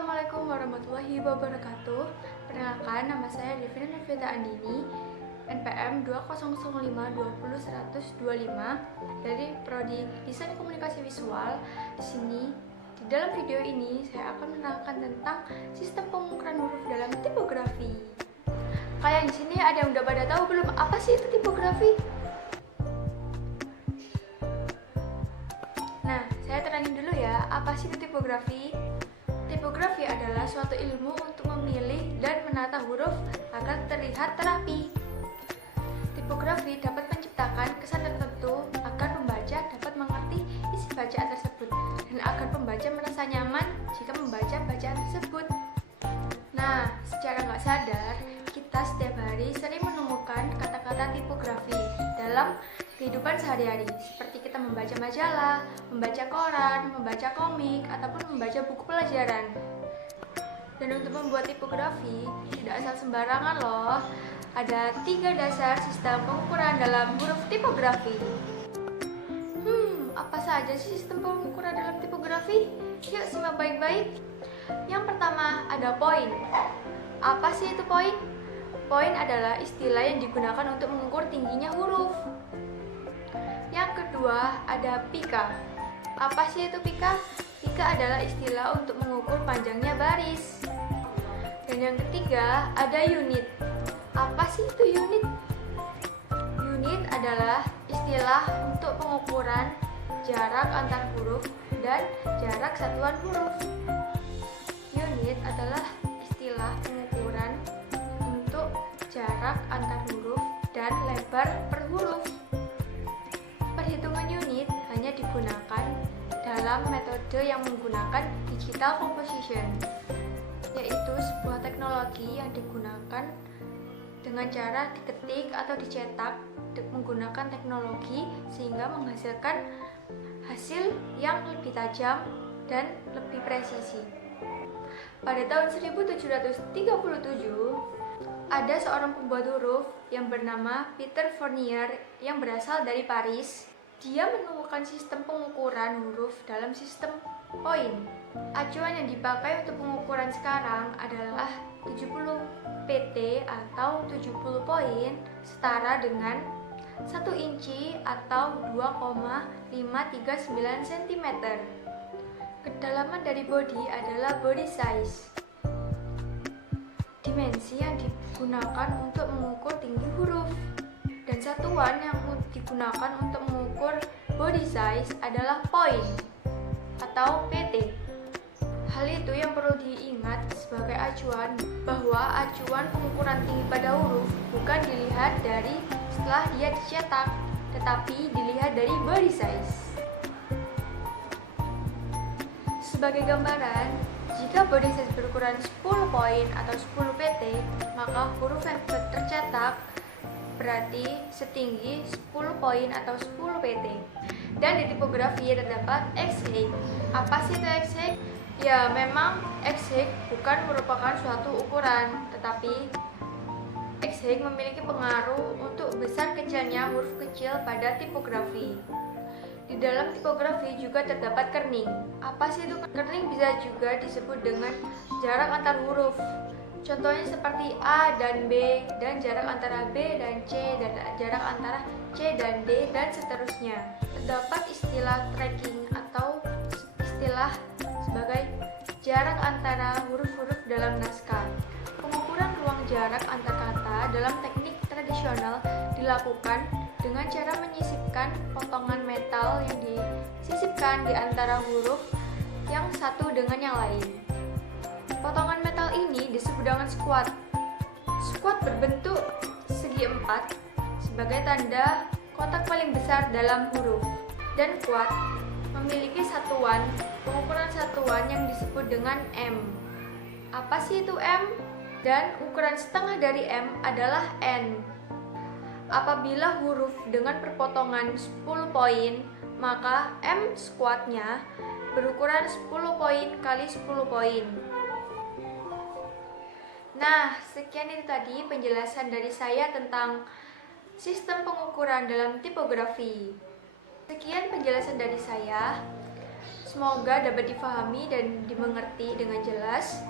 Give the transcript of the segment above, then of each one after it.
Assalamualaikum warahmatullahi wabarakatuh. Perkenalkan, nama saya Devina Novita Andini, NPM 2005200125 dari Prodi Desain Komunikasi Visual. Di dalam video ini saya akan menerangkan tentang sistem pengukuran huruf dalam tipografi. Kalian di sini ada yang udah pada tahu belum apa sih itu tipografi? Nah, saya terangin dulu ya, apa sih itu tipografi? Tipografi adalah suatu ilmu untuk memilih dan menata huruf agar terlihat terapi. Tipografi dapat menciptakan kesan tertentu agar pembaca dapat mengerti isi bacaan tersebut dan agar pembaca merasa nyaman jika membaca bacaan tersebut. Nah, secara nggak sadar, kita setiap hari sering menemukan kata-kata tipografi dalam kehidupan sehari-hari, seperti kita membaca majalah, membaca koran, membaca komik, ataupun membaca buku pelajaran. Dan untuk membuat tipografi, tidak asal sembarangan loh. Ada 3 dasar sistem pengukuran dalam huruf tipografi. Apa saja sih sistem pengukuran dalam tipografi? Yuk simak baik-baik. Yang pertama ada poin. Apa sih itu poin? Poin adalah istilah yang digunakan untuk mengukur tingginya huruf. Yang kedua ada pika. Apa sih itu pika? Pika adalah istilah untuk mengukur panjangnya baris. Dan yang ketiga ada unit. Apa sih itu unit? Unit adalah istilah untuk pengukuran jarak antar huruf dan jarak satuan huruf. Unit adalah istilah pengukuran untuk jarak antar huruf dan lebar per huruf. Perhitungan unit hanya digunakan dalam metode yang menggunakan digital composition, yaitu sebuah teknologi yang digunakan dengan cara diketik atau dicetak menggunakan teknologi sehingga menghasilkan hasil yang lebih tajam dan lebih presisi. Pada tahun 1737, ada seorang pembuat huruf yang bernama Peter Fournier yang berasal dari Paris. Dia menemukan sistem pengukuran huruf dalam sistem poin. Acuan yang dipakai untuk pengukuran sekarang adalah 70 pt atau 70 poin setara dengan 1 inci atau 2,539 cm. Kedalaman dari body adalah body size. Dimensi yang digunakan untuk mengukur tinggi huruf. Dan satuan yang digunakan untuk mengukur body size adalah point atau PT. Hal itu yang perlu diingat sebagai acuan, bahwa acuan pengukuran tinggi pada huruf bukan dilihat dari setelah dia dicetak, tetapi dilihat dari body size. Sebagai gambaran, jika body size berukuran 10 poin atau 10 pt, maka huruf yang tercetak berarti setinggi 10 poin atau 10 pt. Dan di tipografi terdapat X-Hack. Apa sih itu X-Hack? Ya, memang X-Hack bukan merupakan suatu ukuran, tetapi X-Hack memiliki pengaruh untuk besar kecilnya huruf kecil pada tipografi. Di dalam tipografi juga terdapat kerning. Apa sih itu kerning? Bisa juga disebut dengan jarak antar huruf. Contohnya seperti A dan B, dan jarak antara B dan C, dan jarak antara C dan D, dan seterusnya. Terdapat istilah tracking atau istilah sebagai jarak antara huruf-huruf dalam naskah. Pengukuran ruang jarak antar kata dalam teknik tradisional dilakukan dengan cara menyisipkan potongan metal yang disisipkan di antara huruf yang satu dengan yang lain. Potongan metal ini disebut dengan squat. Squat berbentuk segi 4 sebagai tanda kotak paling besar dalam huruf. Dan quad memiliki satuan pengukuran satuan yang disebut dengan M. Apa sih itu M? Dan ukuran setengah dari M adalah N. Apabila huruf dengan perpotongan 10 poin, maka M squatnya berukuran 10 poin kali 10 poin. Nah, sekian itu tadi penjelasan dari saya tentang sistem pengukuran dalam tipografi. Sekian penjelasan dari saya. Semoga dapat difahami dan dimengerti dengan jelas.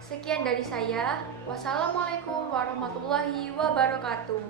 Sekian dari saya. Wassalamualaikum warahmatullahi wabarakatuh.